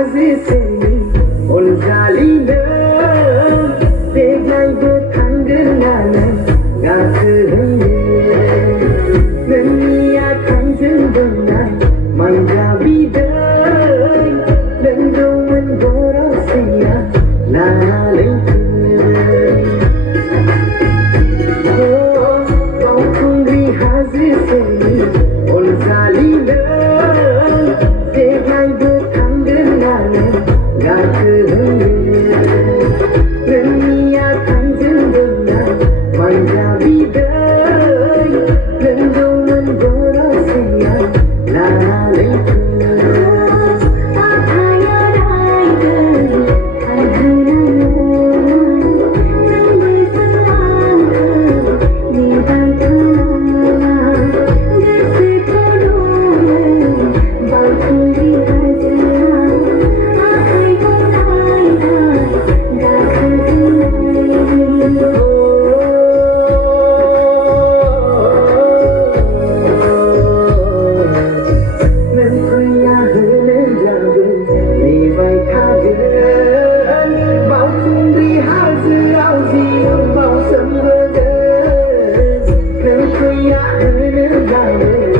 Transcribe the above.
haziseni olzalina degai thangana gasenge dunia kanjengna manjabidai lendoman borasiya lalai oh kungri haziseni olzalina degai thangana gasenge dunia kanjengna manjabidai lendoman borasiya lalai Hãy subscribe cho kênh Ghiền Mì Gõ để không bỏ lỡ